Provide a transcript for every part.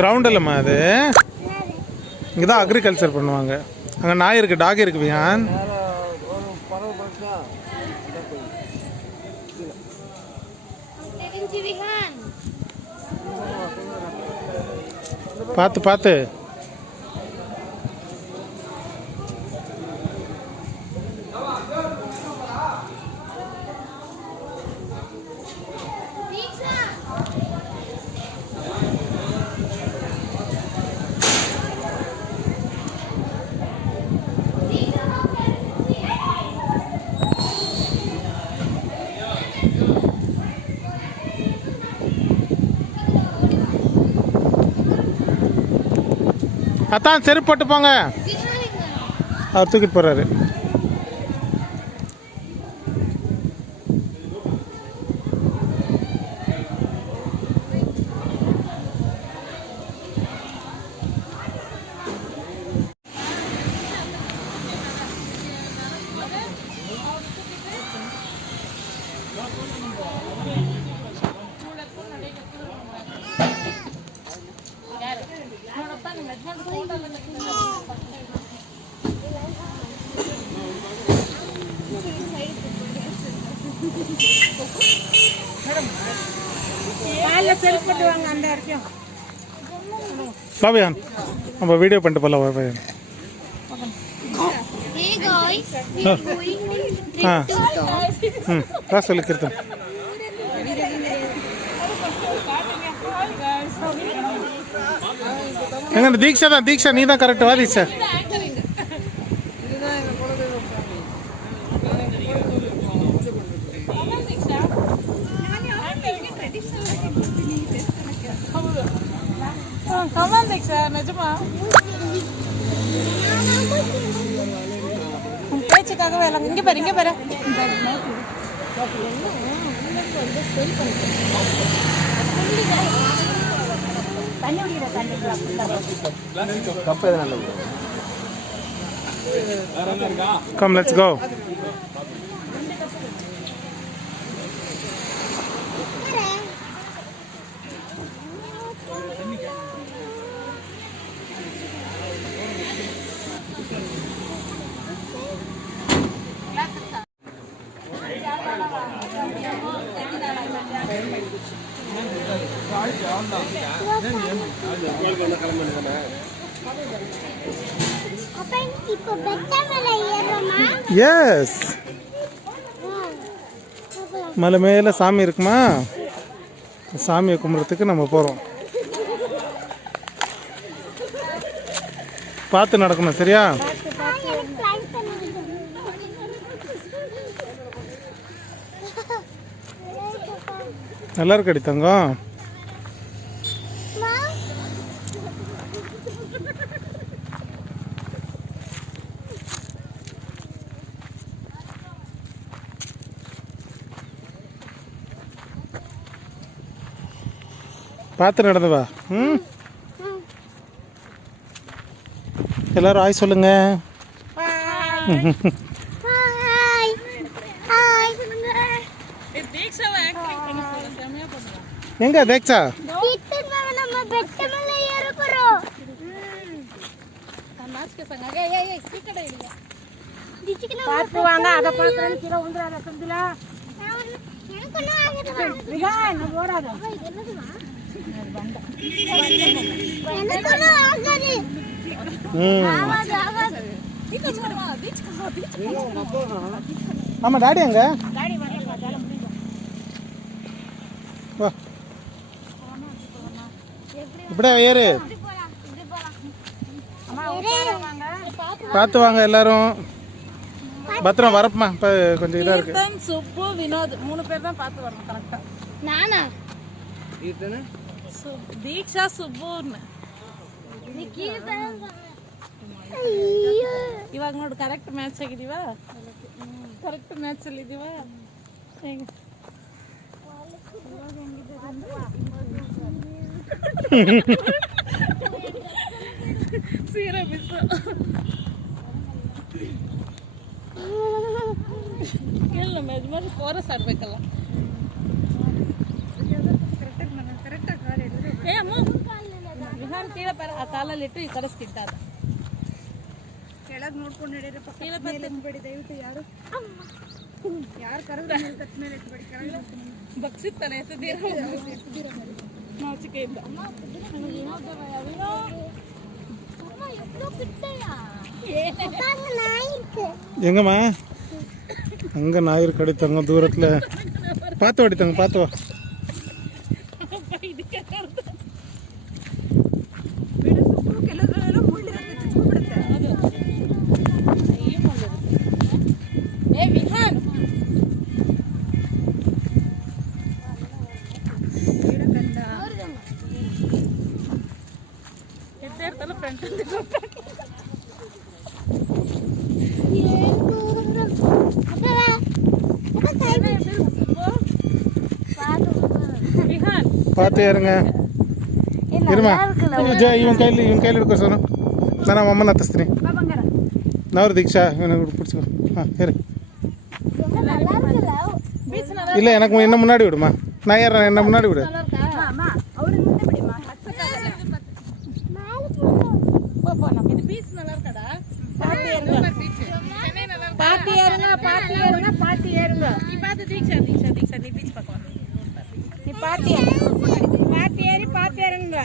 Ground இல்லைம்மா அது, இங்கே தான் அக்ரிகல்ச்சர் பண்ணுவாங்க. அங்கே நாய் இருக்குது, டாக் இருக்குது வியான். பார்த்து பார்த்து. அதான் செருப்பு போட்டு போங்க. அவர் தூக்கிட்டு போறாரு. பாபியான் நம்ம வீடியோ பண்ணிட்டு போகலாம். பாபியான் சொல்லி கிருத்தம் எங்க தீக்ஷா தான். தீக்ஷா நீ தான் கரெக்ட். வா தீக்ஷா. பேச்சுக்காகவே இங்க பாரு, இங்க பாரு. Come, let's go. எஸ், மலை மேலே சாமி இருக்குமா, சாமியை கும்பிட்றதுக்கு நம்ம போகிறோம். பார்த்து நடக்கணும் சரியா? நல்லா இருக்கடி தங்கம். பார்த்து நடந்து வா. எல்லாரும் ஆய் சொல்லுங்க. எங்க தேக்ஷா? ஆமா டாடி எங்க? இப்படியே ஏறு. பார்த்து வாங்க எல்லாரும். பத்திரம் வரப்பமா. இப்போ கொஞ்சம் இதாக இருக்கு. சுப்பு வினோத் 3 பேர் தான் பார்த்து வரணும் கரெக்டா. நானா தீக்ஷா சுப்புன்னு ಇವಾಗ ನೋಡು ಕರೆಕ್ಟ್ ಮ್ಯಾಚ್ ಆಗಿದೀವ. ಕರೆಕ್ಟ್ ಮ್ಯಾಚ್ ಅಲ್ಲಿ ಇದೀವ. ಸೀರೆ ಮಿಸ್. ಇಲ್ಲ ಮೆಜ್ಮರ್ ಕೋರಸ್ ಆಡ್ಬೇಕಲ್ಲ. ಏ ಅಮ್ಮ ಕೀಳ ಪರ ಆ ಕಾಲಲ್ಲಿಟ್ಟು ಈ ಕರೆಸ್ತಿದ್ದಾರೆ ಕೆಳಗೆ ನೋಡ್ಕೊಂಡು ನಡೀರಪ್ಪ. ಕೀಳ ಬಂದ್ಬೇಡಿ ದಯವಿಟ್ಟು ಯಾರು ಕರೆದ್ರೆ ತಕ್ಕ ಮೇಲೆ ಇಟ್ಬೇಡಿ. ಕೆಳಗೆ ಬಗ್ಸಿರ್ತಾನೆ ನಾಚಿಕೆಯಿಂದ. எங்கம்மா அங்கே ஞாயிறு கடித்தாங்க தூரத்தில் பார்த்து ஓடித்தாங்க பார்த்து வா. ಕೆಲವೆಲ್ಲ ಮುಳ್ಳಿರುತ್ತೆ ಚುಚ್ಚಿಬಿಡುತ್ತೆ. ಏ ವಿಹಾನ್ ಇರ್ತಲ್ಲ ಫ್ರೆಂಡ್ ವಿಹಾನ್ பார்த்து ஏறுங்க இருமா இவன் கையில் எடுக்க சொன்னோம் நான் அம்மன் ಹತ್ತಿಸ್ತೀನಿ நாவரு தீக்ஷா இவனுக்கு பிடிச்சிக்கோ ஏறு இல்லை எனக்கு என்ன முன்னாடி விடுமா நான் ஏறேன் என்ன முன்னாடி விடு. இது பீச் நல்லா இருக்கடா. பாத்தி ஏறுங்க. நீ பார்த்து தீக்ஷா நீ பீச் பார்க்கலாம். நீ பாத்தி ஏறி பாத்தி ஏறுங்க.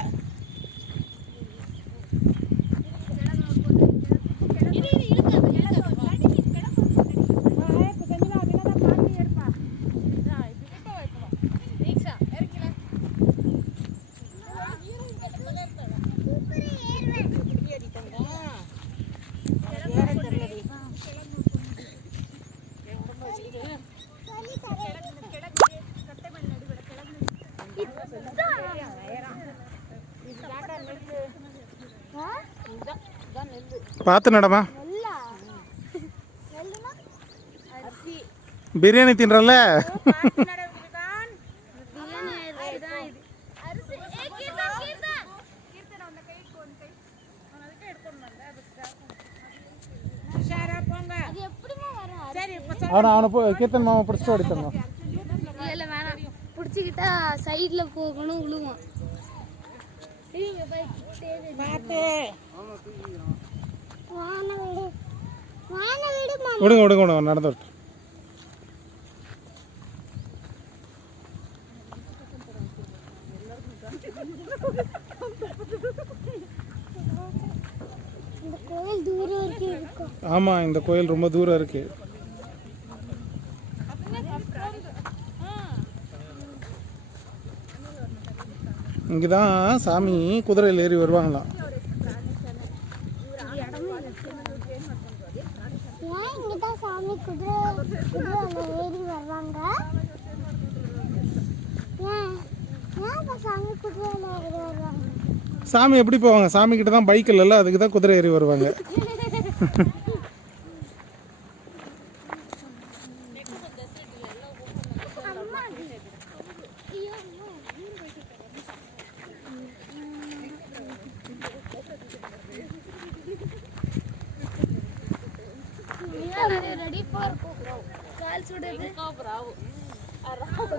பார்த்து நடமா. பிரியாணி தின்றல அவனை போய் கீர்த்தன் மாமா பிடிச்சிட்டு ஓடித்தரணும். இல்லை வேணாம், பிடிச்சிக்கிட்டா சைடில் போகணும் விழுவோம். விடுங்க நடந்து விட்டு. ஆமாம் இந்த கோயில் ரொம்ப தூரம் இருக்கு. இங்கே தான் சாமி குதிரையில் ஏறி வருவாங்களாம். சாமி எப்படி போவாங்க? சாமி கிட்ட தான் பைக் இல்லைல்ல, அதுக்கு தான் குதிரை ஏறி வருவாங்க.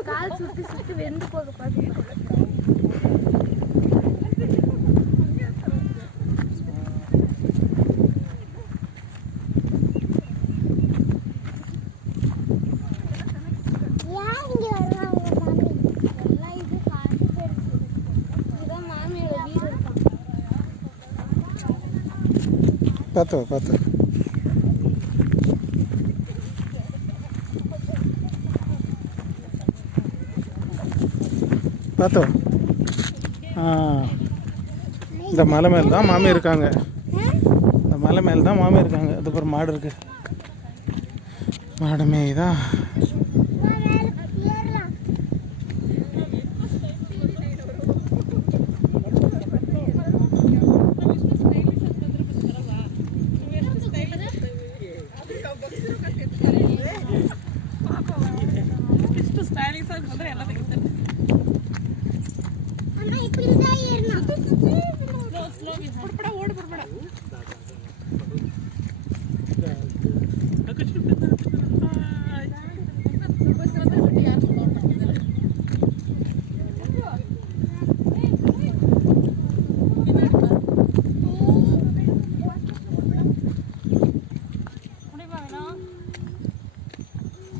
கால் சுட்டு வெந்து போக பார்த்து பார்த்து இந்த மலை மேல் தான் மாமி இருக்காங்க. இந்த மலை மேல் தான் மாமி இருக்காங்க. அதுக்கப்புறம் மாடு இருக்கு. மாடு மேய்தான்.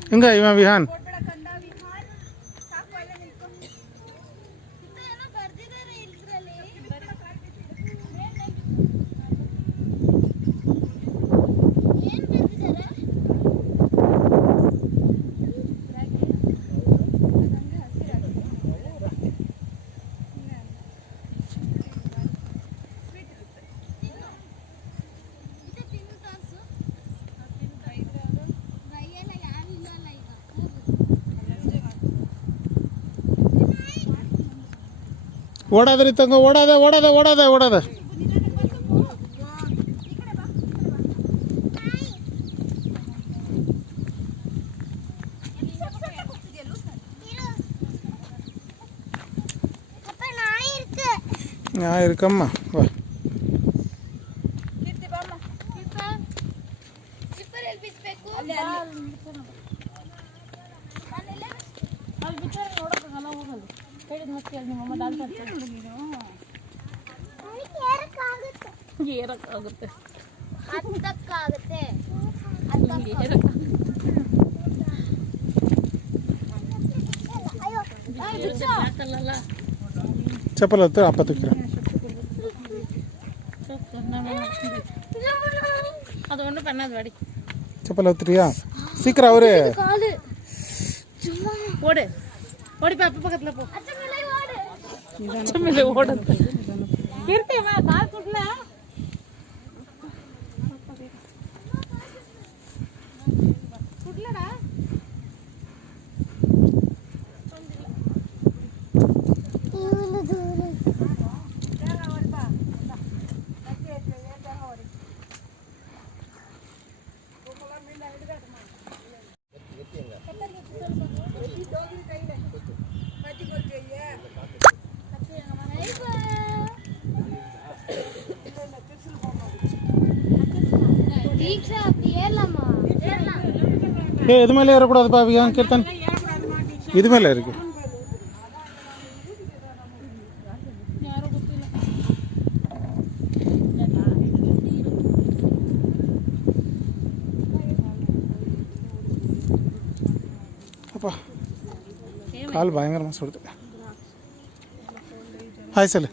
ಹಿಂಗ ಇವ ವಿಹಾನ್ ಓಡ್ಬೇಡ ಕಂದ ವಿಹಾನ್ ಸಾಕು ಅಲ್ಲೇ ನಿಲ್ಕೊ ಓಡಾದ್ರಿ ತಂಗ ಓಡಾದ ಓಡಾದ ಓಡಾದ ಓಡಾದ இருக்கಮ್ಮ வா ಕೀರ್ತಿ ಬಾಮ್ಮ ಅಲ್ಲಿ ಬಿಟ್ಟರೆ ನೋಡೋಕ್ಕಾಗಲ್ಲ ಹೋಗಲ್ಲ ಹೇಳಿದ ಮತ್ತೆ ಕೇಳಿ ನಿಮ್ಮಮ್ಮ ದಾಲ್ ಬರ್ತಾರೆ ಏರಕ್ಕಾಗುತ್ತೆ ಹತ್ತಕ್ಕಾಗುತ್ತೆ ಹಾಕಲ್ಲ ಚಪ್ಪಲ್ ಹತ್ತು ಅಪ್ಪ ತುಕ್ಕಿರ அது ஒன்றும் பண்ணாது வாடி ಚಪ್ಪಲ್ ಹತ್ತಿರಿಯಾ சீக்கிரம் அவரு காலு சும்மா ஓடு ஓடி போய் அப்பா பக்கத்தில் போ அச்சமலை ஓடு அச்சமலை ஓடுது கீர்த்திமா கால் குட்டல குட்டலடா இவ்வளவு தூரம் தீக்ஷா அப்படி ஏறலாமா இது மேலே ஏறக்கூடாதுப்பா விகான் கீர்த்தன் இது மேலே இருக்கு ಯಾರೋ ಗೊತ್ತಿಲ್ಲ அப்பா கால் பயங்கரமாக சொல்லுது ஹாய் சொல்லு